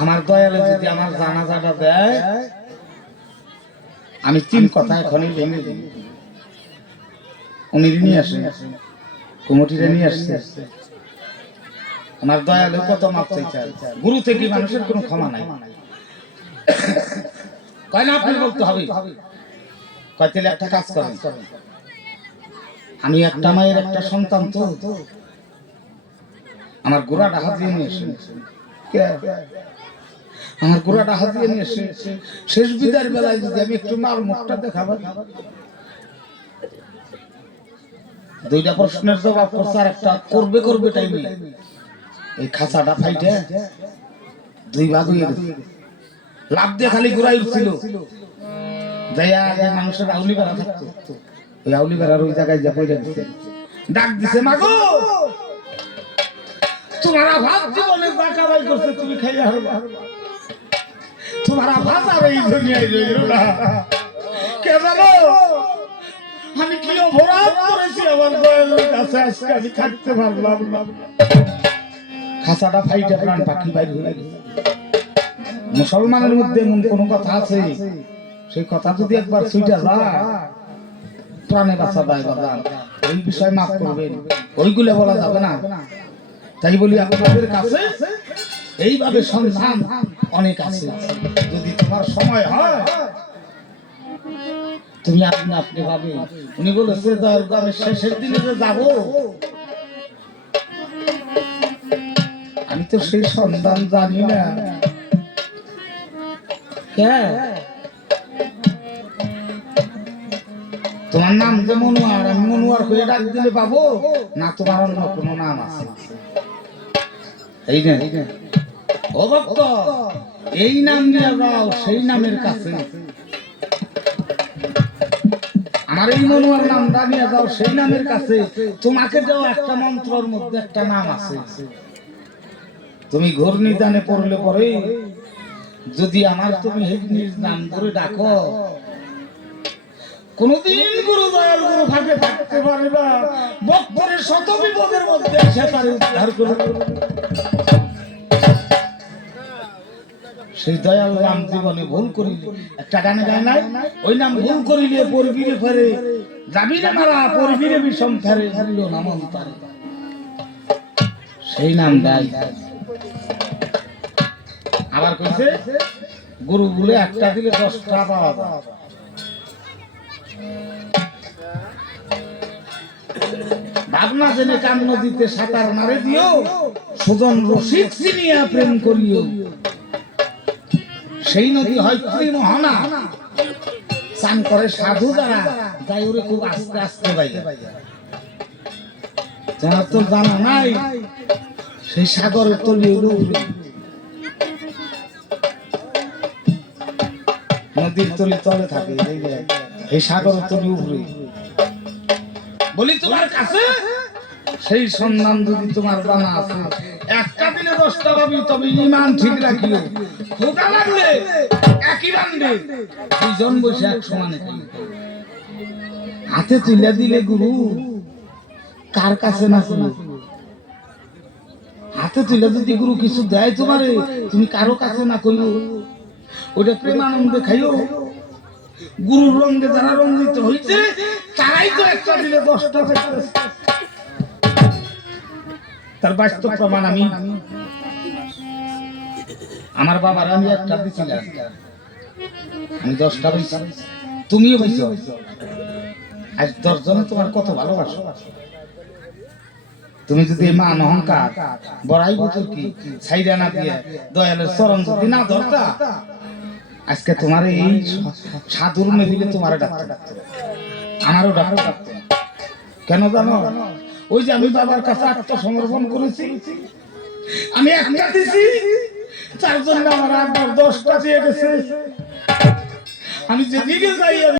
আমার দয়ালে যদি আমার জানাজাটা দেয়, আমি 3 কথা এখনই ভেঙে দিই। উনি নিয়ে আসেন, কুমুটিরে নিয়ে আসছে। আমার দয়ালে কত মাপ চাইছে। গুরু থেকে মানুষের কোনো ক্ষমা নাই। কয় না আপনি বলতে হবে, কয় তাহলে একটা কাজ করেন, আমি একটা মায়ের একটা সন্তান, তো আমার গোড়াটা হাতিয়ে নিয়ে এসে, আমার গোড়াটা হাতিয়ে নিয়ে এসে শেষ বিদায়ের বেলায় যদি আমি একটু মার মুখটা দেখাবো। 2টা প্রশ্নের জবাব করছে, আর একটা করবে টাইমে এই খাঁচাটা ফাইটে 2 ভাগ হয়ে গেছে। লাভ দিয়ে খালি ঘুরাই উঠছিল, যাইয়া মানুষের আউলি বেড়া থাকতো, ওই আউলি বেড়ার ওই জায়গায় যা পড়ে গেছে, ডাক দিছে, মাগো তোমার আভাস জীবনে যা কামাই করছে তুমি খাইয়া হারবা, তোমার আভাস আর এই দুনিয়ায় রইল না। কে জানো আমি কি অপরাধ করেছি আমার দয়ালুর কাছে, আজকে আমি থাকতে পারলাম না। খাঁচাটা ফাইটে প্রাণ পাখি বাইর হয়ে গেছে। মুসলমানের মধ্যে এমন কোন কথা আছে, সেই কথা যদি একবার ছুটে যায় প্রাণে বাঁচা দেয় বাদান, ওই বিষয় মাফ করবেন, ওইগুলো বলা যাবে না। তাই বলি আপনাদের কাছে এইভাবে সন্ধান অনেক আছে, যদি তোমার সময় হয় তুমি আপনি ভাবে। উনি বলেছে দরগামের শেষের দিনে যে যাব, আমি তো সেই সন্ধান জানি না। তোমার নাম যে মনোয়ার, আমি মনোয়ার হয়ে ডাক দিলে পাবো না, তোমার অন্য কোনো নাম আছে? এই না ও ভক্ত, এই নাম নিয়ে যাও সেই নামের কাছে, আমার এই মনোয়ার নামটা নিয়ে যাও সেই নামের কাছে। তোমাকে দেওয়া একটা মন্ত্রের মধ্যে একটা নাম আছে, তুমি ঘোর নিদানে পড়লে পরে যদি আমার তুমি হেগনির নাম ধরে ডাকো, কোনদিন গুরু দয়াল গুরু ভাগে থাকতে পারে না। ভক্তের শত বিপদের মধ্যে সে তার উদ্ধার করবে। সেই দয়াল নাম জীবনে ভুল করিলে, একটা গানে গায় নাই, ওই নাম ভুল করিলে পরবীরে ফেরে, যাবিরে মারা পরবীরে বিষম ফেরে, হরিল নাম অন্তরে। সেই নাম দেয়। আবার কইছে গুরু বলে একটা দিলে 10টা পাওয়া যায়। ভাবনা জেনে কান নদীতে সাঁতার মারে দিও, সুজন রসিক চিনিয়া প্রেম করিও, সেই নদী হয় ত্রিমোহনা, চান করে সাধু যারা যাই ওরে খুব আস্তে আস্তে বাইরে। যারা তো জানা নাই সেই সাগরের তলি নদীর তলি তলে থাকে, এই সাগরের তলি উপরে। বলি তোমার কাছে সেই সন্ধান যদি তোমার জানা আছে, একটা দিনে 10টা পাবি, তবে ইমান ঠিক রাখিও। খোকা লাগলে একই রান্ডে 2জন বসে এক সমানে খাই। হাতে তুলে দিলে গুরু কার কাছে না শুনো, হাতে তুলে যদি গুরু কিছু দেয় তোমারে, তুমি কারো কাছে না কইও, ওটা প্রেমানন্দে খাইও। গুরুর রঙে যারা রঞ্জিত হইছে তারাই তো একটা দিলে 10টা পেয়েছে। তার বাস্তব প্রমাণ আমি, আমার বাবার আমি একটা দিছিলাম, আমি 10টা পেয়েছি, তুমিও পেয়েছো। আজ 10 জনে তোমার কত ভালোবাসো। তুমি যদি মান অহংকার বড়াই বুঝো কি ছাইরা না দিয়ে দয়ালের চরণ যদি না ধরতা, আজকে তোমার এই সাধুর মেদিলে তোমার ডাক্তার, আমারও ডাক্তার। কেন জানো? ওই যে আমি বাবার কাছে আত্মসমর্পণ করেছি, আমি একটা দিছি, তার জন্য আমার 8-10টা দিয়ে গেছে। আমি যেদিকে যাই